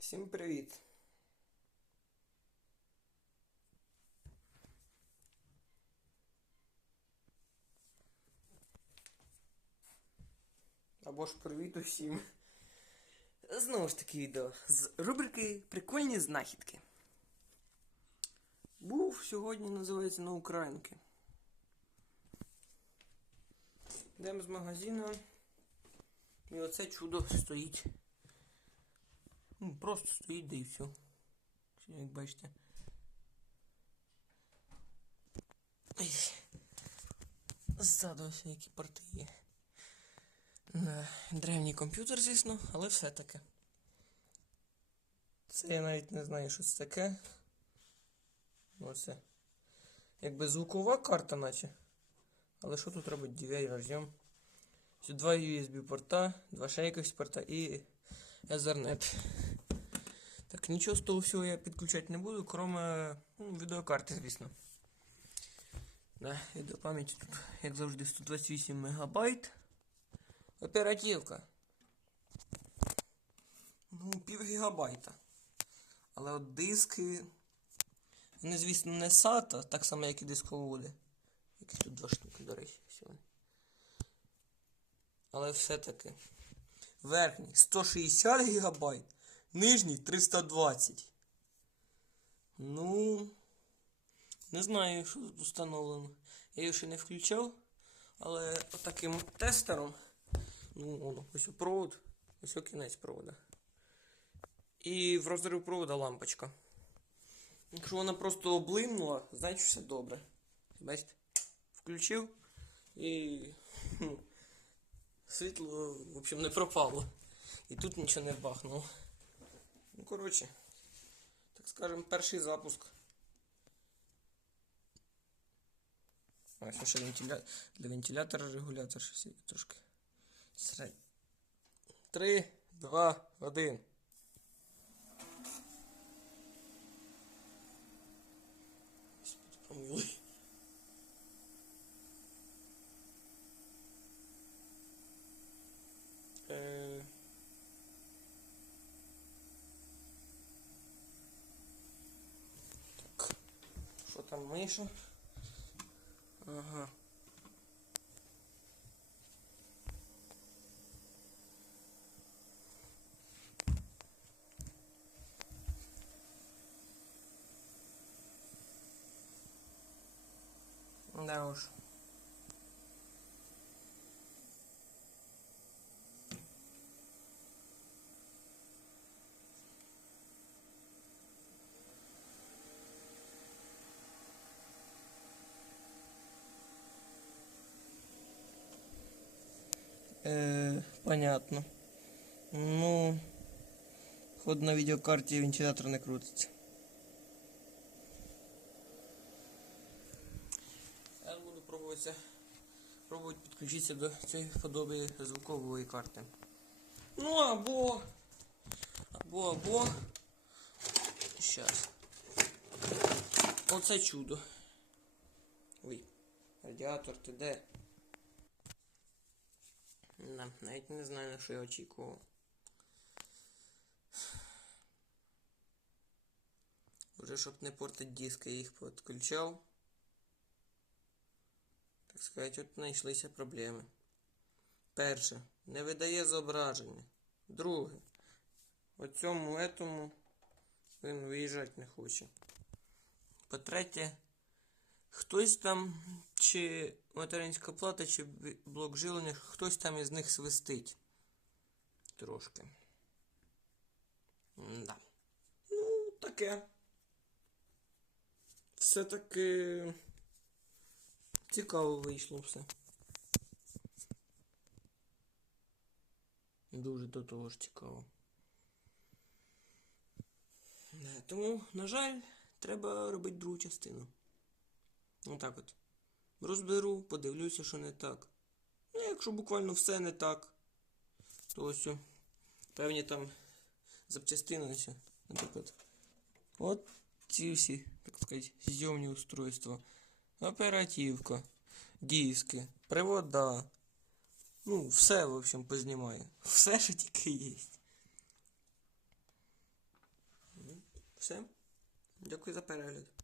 Всім привіт! Або ж привіт усім. Знову ж таки відео з рубрики Прикольні знахідки. Був сьогодні, називається на Українки. Йдемо з магазину. І оце чудо стоїть. Ну, просто стоїть, да і все. Як бачите. Ззаду ось які порти є. Древній комп'ютер, звісно, але все-таки. Це я навіть не знаю, що це таке. Оце. Якби звукова карта, наче. Але що тут робить роз'єм? Ось Два USB порта, два якихось порта і Ethernet. Так, нічого з того всього я підключати не буду, кроме ну, відеокарти, звісно. Да, відеопам'яті тут, як завжди, 128 МБ. Оперативка. Ну, пів гігабайта. Але от диски. Вони, звісно, не SATA, так само, як і дисководи. Яких тут два штуки, до речі, всього. Але все-таки. Верхній 160 ГБ, нижній 320. Ну. Не знаю, що тут установлено. Я його ще не включав. Але отаким тестером. Ну, ось провод, ось кінець провода. І в розрив провода лампочка. Якщо вона просто облимнула, значить все добре. Бачите? Включив і світло, в общем, не пропало. І тут нічого не бахнуло. Ну, коротше, так скажемо, перший запуск. Ось ще вентиля... для вентилятора регулятор трошки. Три, два, один. Господи, помилуй. Е, Так. Що там миша? Ага. Да уж. Э, понятно. Ну, ход на відеокарті вентилятор не крутиться. Я буду пробувати, пробувати підключитися до цієї подоби звукової карти. Ну або. Або, або. Щас. Оце чудо. Ой, радіатор, ти де? Да, навіть не знаю, на що я очікував. Уже щоб не портити диски, я їх підключав. Так сказати, от знайшлися проблеми. Перше, не видає зображення. Друге, у цьому етому він виїжджати не хоче. По-третє, хтось там, чи материнська плата, чи блок живлення, хтось там із них свистить. Трошки. Да. Ну, таке. Все-таки цікаво вийшло все. Дуже до того ж цікаво. Тому, на жаль, треба робити другу частину. Отак от. Розберу, подивлюся, що не так. Ну, якщо буквально все не так, то ось певні там запчастини, наприклад. От ці всі, так сказати, зйомні устройства. Оперативка, диски, привода. Ну, все, в общем, познімаю. Все, що тільки є. Все. Дякую за перегляд.